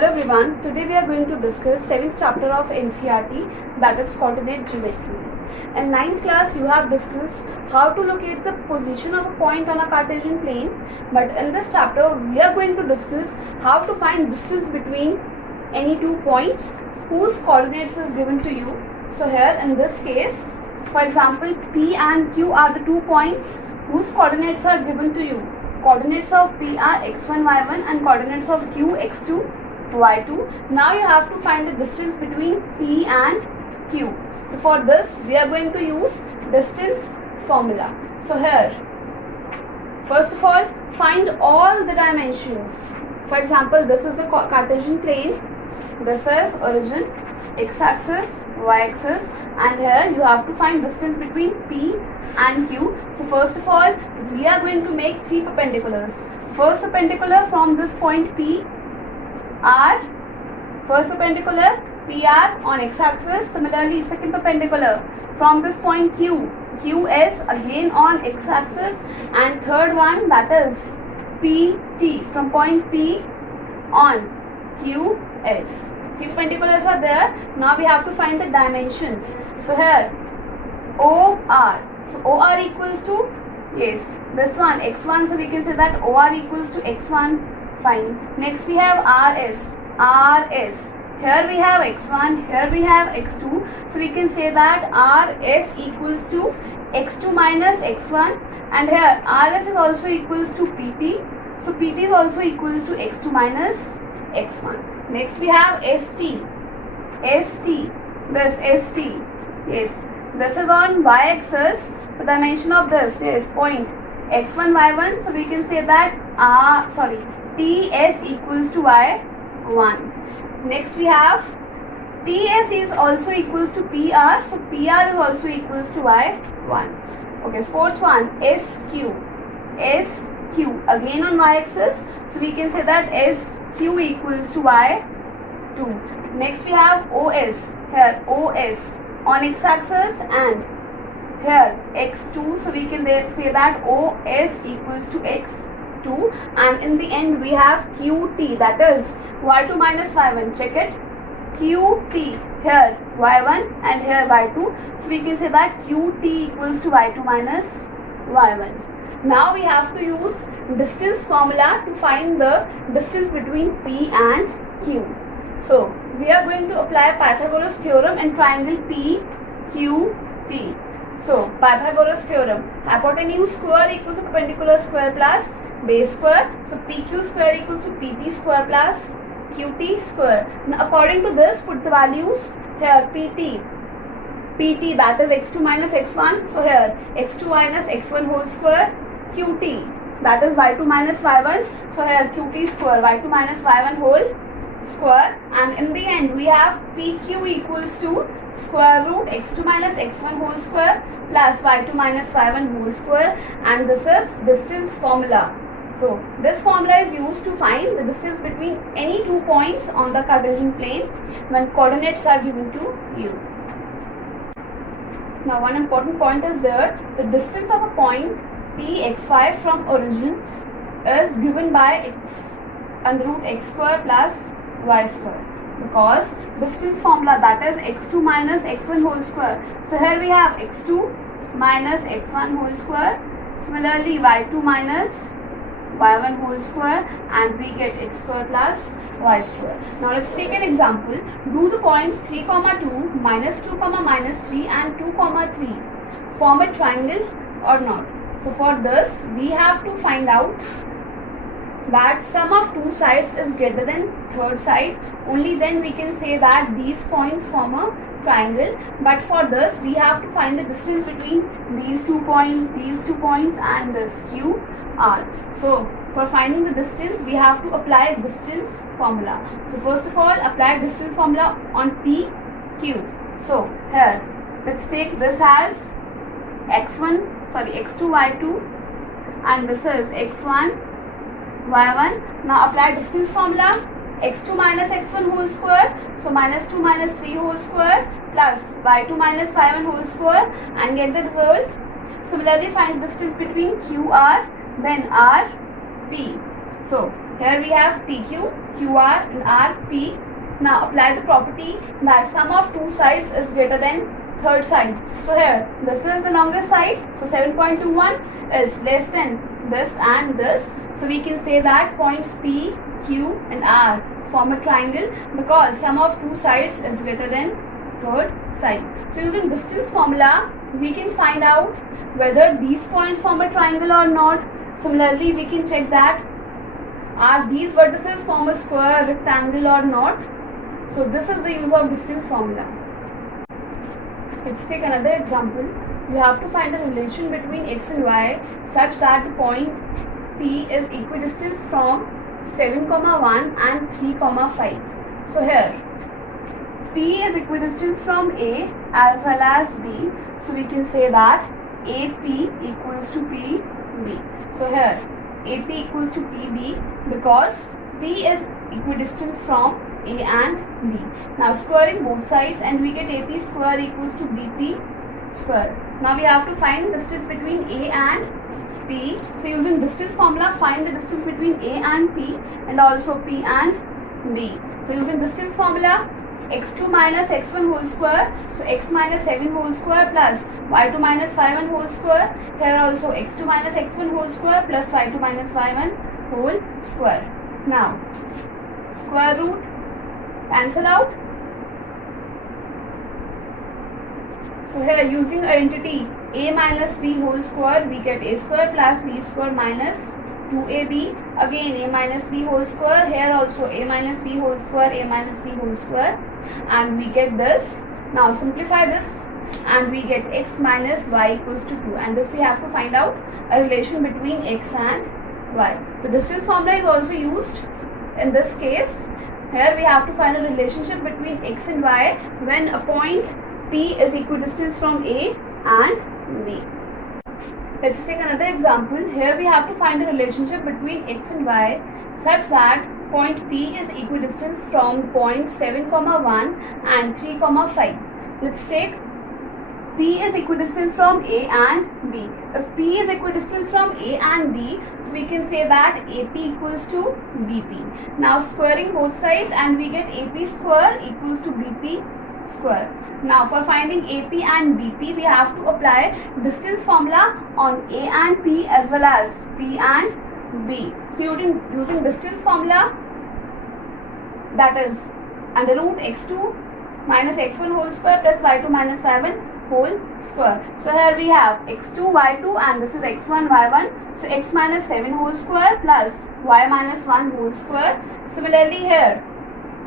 Hello everyone, today we are going to discuss 7th chapter of NCERT, that is coordinate geometry. In 9th class you have discussed how to locate the position of a point on a Cartesian plane, but in this chapter we are going to discuss how to find distance between any two points whose coordinates is given to you. So here in this case, for example, P and Q are the 2 points whose coordinates are given to you. Coordinates of P are x1, y1 and coordinates of Q x2, y2. Now you have to find the distance between P and Q. So for this we are going to use distance formula. So here, first of all, find all the dimensions. For example, this is the Cartesian plane, this is origin, x-axis, y-axis, and here you have to find distance between P and Q. So first of all, we are going to make 3 perpendiculars. First perpendicular from this point P R, first perpendicular PR on x-axis. Similarly, second perpendicular from this point Q, QS again on x-axis, and third one, that is PT from point P on QS. 3 perpendiculars are there. Now we have to find the dimensions. So here OR. So OR equals to, yes, this one x1. So we can say that OR equals to x1. Fine. Next we have RS. RS. Here we have x1. Here we have x2. So we can say that RS equals to x2 minus x1. And here RS is also equals to PT. So PT is also equals to x2 minus x1. Next we have ST. ST. This ST. Yes. This is on y-axis. The dimension of this is point x1, y1. So we can say that TS equals to y1. Next we have TS is also equals to PR. So PR is also equals to y1. Okay. Fourth one SQ. SQ again on y-axis. So we can say that SQ equals to y2. Next we have OS. Here OS on x-axis and here x2. So we can say that OS equals to x2, and in the end we have QT, that is y2 minus y1. Check it. QT, here y1 and here y2. So we can say that QT equals to y2 minus y1. Now we have to use distance formula to find the distance between P and Q. So we are going to apply Pythagoras theorem in triangle PQT. So Pythagoras theorem, hypotenuse square equals to perpendicular square plus base square. So PQ square equals to PT square plus QT square. Now according to this, put the values here. PT that is x2 minus x1. So here x2 minus x1 whole square. QT that is y2 minus y1. So here QT square, y2 minus y1 whole square, and in the end we have PQ equals to square root x2 minus x1 whole square plus y2 minus y1 whole square, and this is distance formula. So this formula is used to find the distance between any 2 points on the Cartesian plane when coordinates are given to you. Now one important point is there, the distance of a point Pxy from origin is given by x under root x square plus y square, because distance formula, that is x2 minus x1 whole square. So here we have x2 minus x1 whole square. Similarly y2 minus y1 whole square, and we get x square plus y square. Now let's take an example. Do the points 3, 2, minus 2, minus 3 and 2, 3 form a triangle or not? So for this we have to find out that sum of 2 sides is greater than third side. Only then we can say that these points form a triangle. But for this we have to find the distance between these 2 points, and this QR. So for finding the distance we have to apply distance formula. So first of all, apply distance formula on PQ. So here let's take this as x2 y2, and this is x1 y1. Now apply distance formula, x2 minus x1 whole square, so minus 2 minus 3 whole square plus y2 minus y1 whole square, and get the result. Similarly, find distance between QR, then RP. So here we have PQ QR and R P. Now apply the property that sum of two sides is greater than third side. So here this is the longest side, so 7.21 is less than this and this. So we can say that points P, Q and R form a triangle because sum of two sides is greater than third side. So using distance formula we can find out whether these points form a triangle or not. Similarly we can check that are these vertices form a square, rectangle or not. So this is the use of distance formula. Let's take another example. You have to find a relation between x and y such that the point P is equidistant from 7, 1 and 3, 5. So here P is equidistant from A as well as B. So we can say that AP equals to PB. So here AP equals to PB because P is equidistant from A and B. Now squaring both sides and we get AP square equals to BP square. Now we have to find the distance between A and P. So using distance formula find the distance between A and P and also P and B. So using distance formula x2 minus x1 whole square, so x minus 7 whole square plus y2 minus 5 whole square. Here also x2 minus x1 whole square plus y2 minus 5 whole square. Now square root cancel out. So here using identity a minus b whole square we get a square plus b square minus 2ab. Again a minus b whole square, here also a minus b whole square, a minus b whole square, and we get this. Now simplify this and we get x minus y equals to 2, and this we have to find out a relation between x and y. The distance formula is also used in this case. Here we have to find a relationship between x and y when a point P is equidistant from A and B. Let's take another example. Here we have to find a relationship between x and y such that point P is equidistant from point 7, 1 and 3, 5. Let's take P is equidistant from A and B. If P is equidistant from A and B, we can say that AP equals to BP. Now squaring both sides and we get AP square equals to BP square. Now for finding AP and BP we have to apply distance formula on A and P as well as P and B. So using distance formula, that is under root x2 minus x1 whole square plus y2 minus y1 whole square. So here we have x2 y2 and this is x1 y1. So x minus 7 whole square plus y minus 1 whole square. Similarly here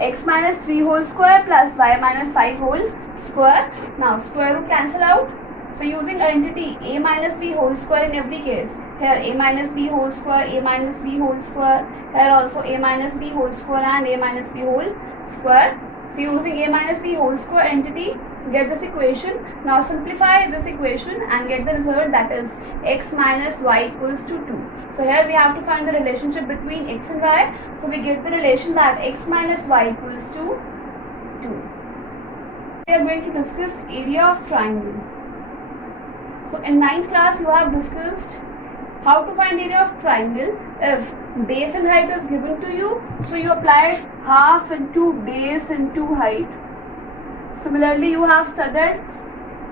x minus 3 whole square plus y minus 5 whole square. Now square root cancel out. So using identity a minus b whole square in every case. Here a minus b whole square, a minus b whole square. Here also a minus b whole square and a minus b whole square. So using a minus b whole square entity, get this equation. Now simplify this equation and get the result, that is x minus y equals to 2. So here we have to find the relationship between x and y. So we get the relation that x minus y equals to 2. We are going to discuss area of triangle. So in 9th class you have discussed how to find area of triangle. If base and height is given to you, so you applied half into base into height. Similarly you have studied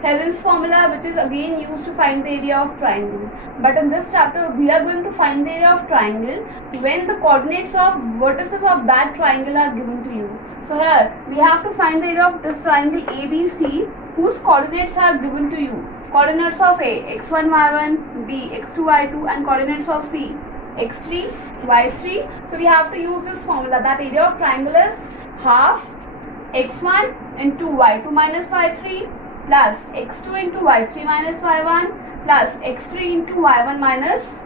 Heron's formula, which is again used to find the area of triangle. But in this chapter we are going to find the area of triangle when the coordinates of vertices of that triangle are given to you. So here we have to find the area of this triangle ABC whose coordinates are given to you. Coordinates of A, x1, y1, B, x2, y2, and coordinates of C, x3, y3. So we have to use this formula that area of triangle is half x1 into y2 minus y3 plus x2 into y3 minus y1 plus x3 into y1 minus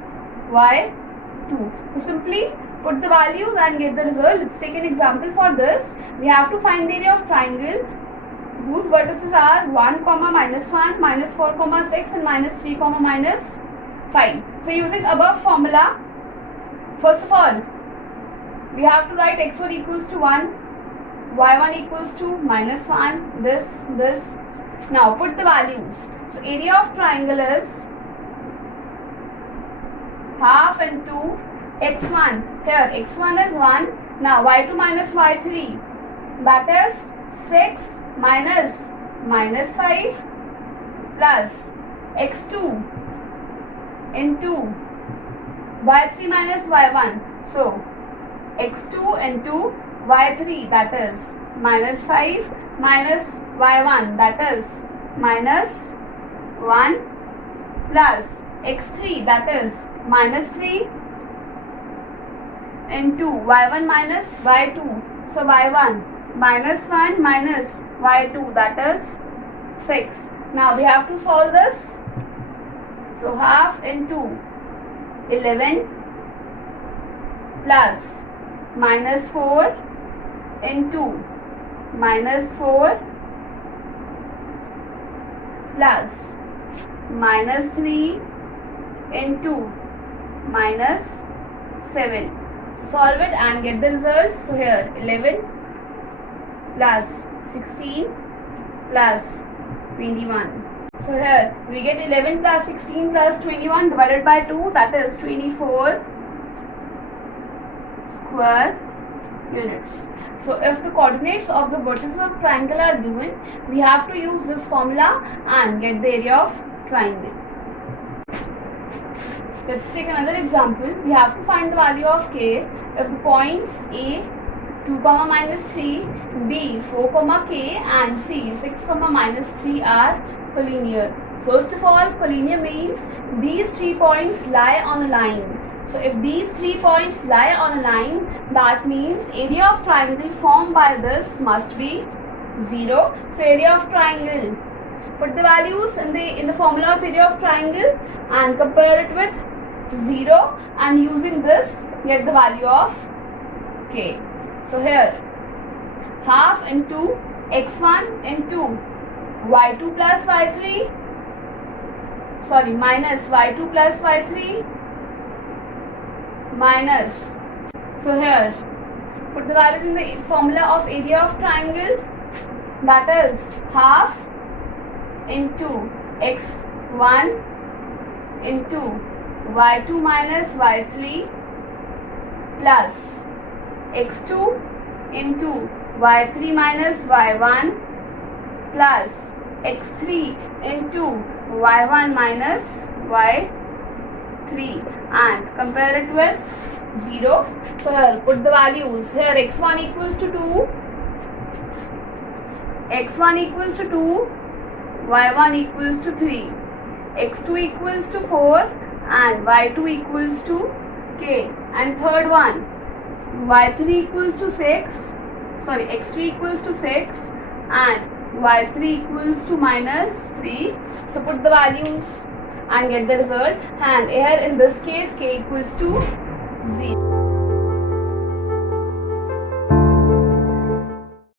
y2. So simply put the values and get the result. Let's take an example for this. We have to find the area of triangle whose vertices are 1, minus 1, minus 4, 6 and minus 3, minus 5. So using above formula, first of all, we have to write x1 equals to 1, y1 equals to minus 1, this. Now put the values. So area of triangle is half into x1. Here x1 is 1, Now y2 minus y3, that is 6 minus minus 5 plus x2 into y3 minus y1. So x2 into y3, that is minus 5 minus y1, that is minus 1 plus x3, that is minus 3 into y1 minus y2. So y1 minus 1 minus y2, that is 6. Now we have to solve this. So half into 11 plus minus 4 into minus 4 plus minus 3 into minus 7. Solve it and get the results. So here 11 plus 16 plus 21. So here we get 11 plus 16 plus 21 divided by 2, that is 24 square units. So if the coordinates of the vertices of triangle are given, we have to use this formula and get the area of triangle. Let's take another example. We have to find the value of k if the points A 2, minus 3, B 4, k and C 6, minus 3 are collinear. First of all, collinear means these 3 points lie on a line. So if these 3 points lie on a line, that means area of triangle formed by this must be 0. So area of triangle, put the values in the formula of area of triangle and compare it with 0, and using this get the value of k. So here half into x1 into y2 plus y3, sorry, minus y2 plus y3 minus, so here put the values in the formula of area of triangle, that is half into x1 into y2 minus y3 plus x2 into y3 minus y1 plus x3 into y1 minus y3 and compare it with 0. So here put the values. Here x1 equals to 2, x1 equals to 2, y1 equals to 3, x2 equals to 4 and y2 equals to k, and third one y3 equals to 6, sorry, x3 equals to 6 and y3 equals to minus 3. So put the values and get the result, and here in this case k equals to 0.